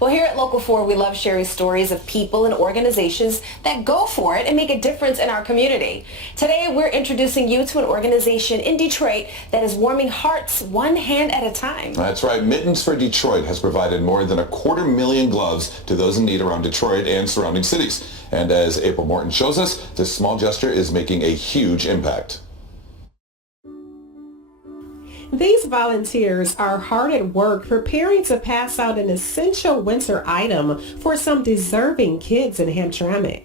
Well, here at Local 4, we love sharing stories of people and organizations that go for it and make a difference in our community. Today, we're introducing you to an organization in Detroit that is warming hearts one hand at a time. That's right. Mittens for Detroit has provided more than 250,000 gloves to those in need around Detroit and surrounding cities. And as April Morton shows us, this small gesture is making a huge impact. These volunteers are hard at work preparing to pass out an essential winter item for some deserving kids in Hamtramck.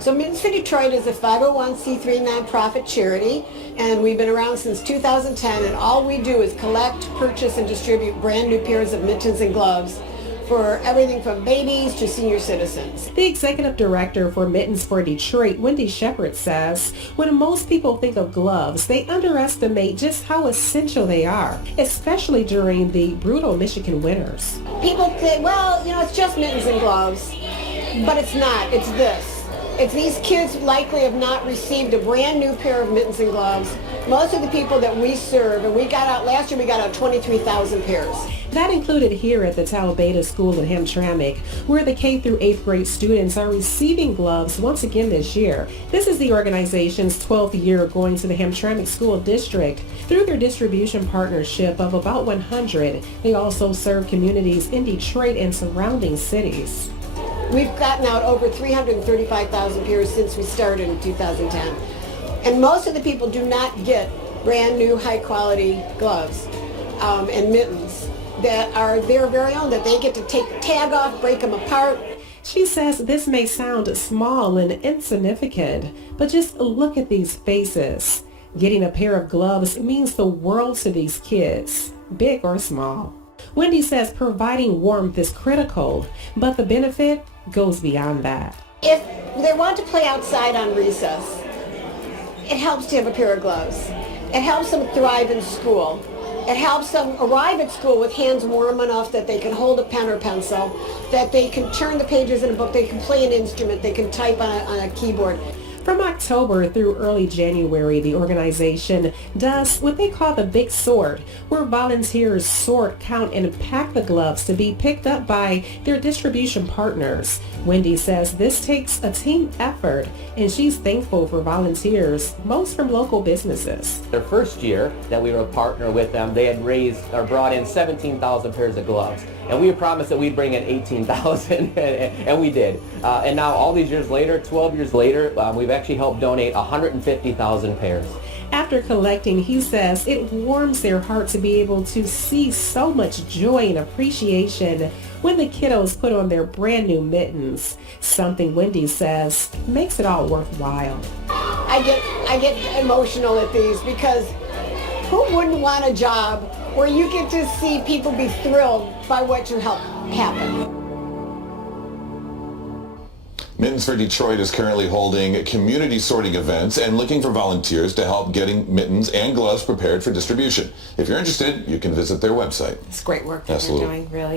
So Mittens for Detroit is a 501c3 nonprofit charity, and we've been around since 2010, and all we do is collect, purchase, and distribute brand new pairs of mittens and gloves for everything from babies to senior citizens. The executive director for Mittens for Detroit, Wendy Shepard, says when most people think of gloves, they underestimate just how essential they are, especially during the brutal Michigan winters. People say, well, it's just mittens and gloves, but it's not. It's this. It's these kids likely have not received a brand new pair of mittens and gloves. Most of the people that we serve, and last year we got out 23,000 pairs. That included here at the Talbeda School in Hamtramck, where the K through 8th grade students are receiving gloves once again this year. This is the organization's 12th year going to the Hamtramck School District. Through their distribution partnership of about 100, they also serve communities in Detroit and surrounding cities. We've gotten out over 335,000 pairs since we started in 2010. And most of the people do not get brand new high quality gloves and mittens that are their very own, that they get to take the tag off, break them apart. She says this may sound small and insignificant, but just look at these faces. Getting a pair of gloves means the world to these kids, big or small. Wendy says providing warmth is critical, but the benefit goes beyond that. If they want to play outside on recess, it helps to have a pair of gloves. It helps them thrive in school. It helps them arrive at school with hands warm enough that they can hold a pen or pencil, that they can turn the pages in a book, they can play an instrument, they can type on a keyboard. From October through early January, the organization does what they call the Big Sort, where volunteers sort, count, and pack the gloves to be picked up by their distribution partners. Wendy says this takes a team effort, and she's thankful for volunteers, most from local businesses. Their first year that we were a partner with them, they had brought in 17,000 pairs of gloves. And we promised that we'd bring in 18,000, and we did. And now all these years later, 12 years later, we've actually helped donate 150,000 pairs. After collecting, he says it warms their heart to be able to see so much joy and appreciation when the kiddos put on their brand new mittens, something Wendy says makes it all worthwhile. I get emotional at these because who wouldn't want a job where you get to see people be thrilled by what you help happen? Mittens for Detroit is currently holding community sorting events and looking for volunteers to help getting mittens and gloves prepared for distribution. If you're interested, you can visit their website. It's great work that Absolutely. you're doing, really.